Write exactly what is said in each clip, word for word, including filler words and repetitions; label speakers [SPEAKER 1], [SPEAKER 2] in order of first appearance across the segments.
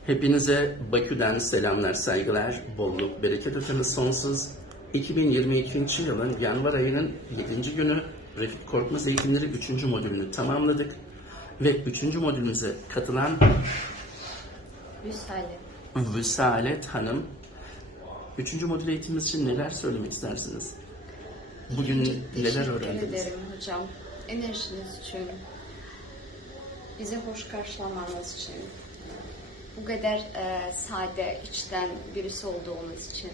[SPEAKER 1] Hepinize Bakü'den selamlar, saygılar, bolluk, bereket öteniz sonsuz. iki bin yirmi ikinci yılın yanvar ayının yedinci günü Refik Korkmaz eğitimleri üçüncü modülünü tamamladık. Ve üçüncü modülümüze katılan
[SPEAKER 2] Vüsalet.
[SPEAKER 1] Vüsalet Hanım, üçüncü modül eğitimimiz için neler söylemek istersiniz? Bugün neler
[SPEAKER 2] Teşekkür
[SPEAKER 1] öğrendiniz?
[SPEAKER 2] ederim hocam. Enerjiniz için, bizi hoş karşılamanız için, bu kadar e, sade, içten birisi olduğunuz için,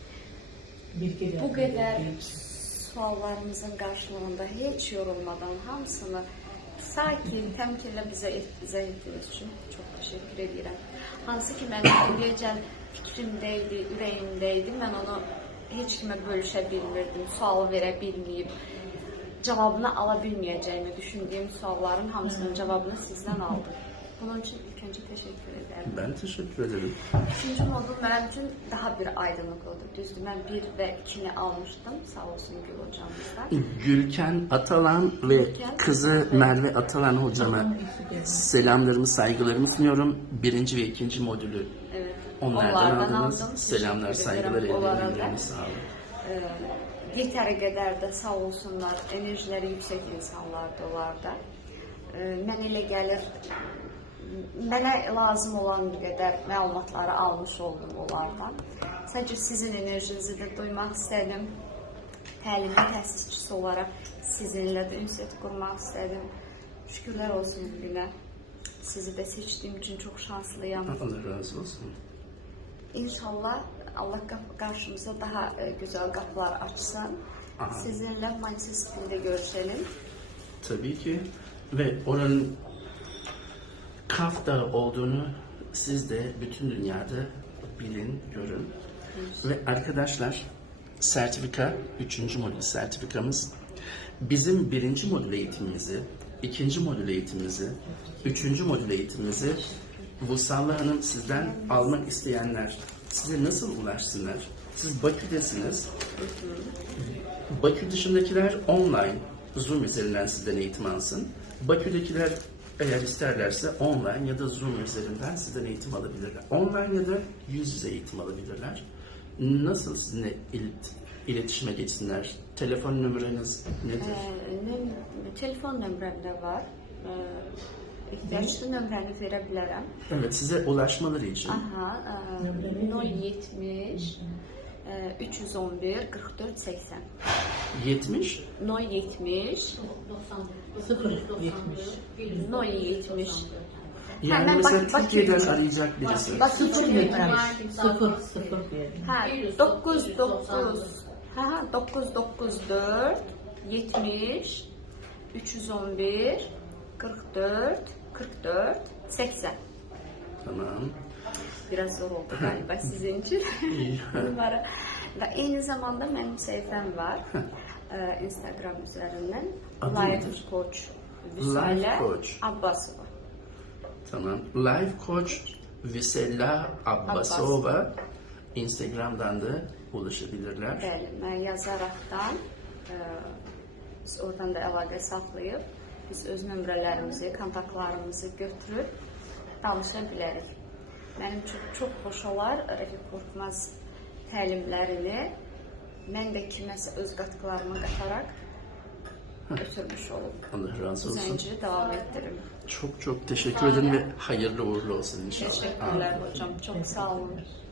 [SPEAKER 2] bu kadar suallarımızın karşılığında hiç yorulmadan hamısını sakin, temkinle bize izah ettiğiniz için çok teşekkür ederim. Hansı ki benim diyeceğim fikrimdeydi, ürəyimdeydi, ben onu hiç kime bölüşe bilmirdim, sual verə bilməyib, cevabını ala bilməyəcəyimi düşündüğüm sualların hamısının cevabını sizden aldım. Bunun için ilk önce teşekkür ederim.
[SPEAKER 1] Ben teşekkür ederim.
[SPEAKER 2] Üçüncü modul benim için daha bir aydınlık oldu. Düzdür, ben bir ve ikini almıştım. Sağ olsun Gül hocamızdan.
[SPEAKER 1] Gülken Atalan ve
[SPEAKER 2] Gülken
[SPEAKER 1] kızı
[SPEAKER 2] Atalan.
[SPEAKER 1] Merve Atalan hocama selamlarımı, saygılarımı sunuyorum. Birinci ve ikinci modülü
[SPEAKER 2] Evet.
[SPEAKER 1] onlardan,
[SPEAKER 2] Onlardan
[SPEAKER 1] aldınız.
[SPEAKER 2] aldım.
[SPEAKER 1] Selamlar,
[SPEAKER 2] Teşekkür
[SPEAKER 1] saygılar,
[SPEAKER 2] ederim. Onlara da,
[SPEAKER 1] ellerine sağ olun.
[SPEAKER 2] e, yeteri kadar da sağ olsunlar. Enerjileri yüksek insanlardılar da. E, mən elə gəlir, mənə lazım olan qədər məlumatları almış oldum onlardan. Sadəcə sizin enerjinizi də duymaq istədim. Təlimli təsisçisi olaraq sizinlə də ünsiyyət qurmaq istədim. Şükürlər olsun günə. Sizi də seçdiyim için çok şanslıyam.
[SPEAKER 1] Allah razı olsun.
[SPEAKER 2] İnşallah Allah karşımıza daha e, güzel kapılar açsın.
[SPEAKER 1] Aha.
[SPEAKER 2] Sizinle Manchester'da görüşelim.
[SPEAKER 1] Tabii ki. Ve oranın Kaf Dağı olduğunu siz de bütün dünyada bilin, görün. Ve arkadaşlar, sertifika, üçüncü modül sertifikamız, bizim birinci modül eğitimimizi, ikinci modül eğitimimizi, üçüncü modül eğitimimizi Vusalla Hanım sizden almak isteyenler size nasıl ulaşsınlar? Siz Bakü'desiniz. Bakü dışındakiler online, Zoom üzerinden sizden eğitim alsın. Bakü'dekiler eğer isterlerse online ya da Zoom üzerinden sizden eğitim alabilirler. Online ya da yüz yüze eğitim alabilirler. Nasıl sizinle ilet iletişime geçsinler? Telefon numaranız nedir?
[SPEAKER 2] Ee, nüm telefon nömrəm də var. Ee, İhtiyaçlı nömrəni verə bilərəm.
[SPEAKER 1] Evet, size ulaşmaları için.
[SPEAKER 2] Aha, e, nol yetmiş üç yüz on bir kırk dört seksen.
[SPEAKER 1] yetmiş
[SPEAKER 2] nol yetmiş
[SPEAKER 3] sıfır yetmiş.
[SPEAKER 2] nol yetmiş.
[SPEAKER 1] Yani
[SPEAKER 2] Hemen
[SPEAKER 1] mesela
[SPEAKER 2] bak- bak-
[SPEAKER 1] Türkiye'den arayacak birisi.
[SPEAKER 2] Bak
[SPEAKER 3] Sıfır
[SPEAKER 2] Türkiye-
[SPEAKER 3] yetmiş. Sıfır sıfır diyelim.
[SPEAKER 2] Ha, dokuz dokuz ha dokuz dokuz dört yetmiş üç yüz on bir kırk dört kırk dört seksen.
[SPEAKER 1] Tamam.
[SPEAKER 2] Biraz zor oldu galiba sizin için. Numara. Ve aynı zamanda benim sayfam var. Ee, Instagram üzerinden.
[SPEAKER 1] Adı
[SPEAKER 2] Life
[SPEAKER 1] nedir?
[SPEAKER 2] Coach
[SPEAKER 1] Life
[SPEAKER 2] Vüsale
[SPEAKER 1] Coach.
[SPEAKER 2] Abbasova.
[SPEAKER 1] Tamam. Life Coach Vüsela Abbasova Instagram'dan da ulaşabilirler.
[SPEAKER 2] Bəli, mən yazaraqdan e, biz oradan da əlaqə saxlayıb biz öz nömrələrimizi, kontaktlarımızı götürüb danışa bilərik. Mənim üçün çox xoş olar Refik Korkmaz təlimlərini mən də kiməsə öz qatqılarımı qataraq ötürmüş olub.
[SPEAKER 1] Allah razı
[SPEAKER 2] Bu
[SPEAKER 1] olsun.
[SPEAKER 2] zənciri davam etdirim.
[SPEAKER 1] Çok çok teşekkür ederim ve hayırlı uğurlu olsun inşallah.
[SPEAKER 2] Teşekkürler hocam. Çok sağ olun.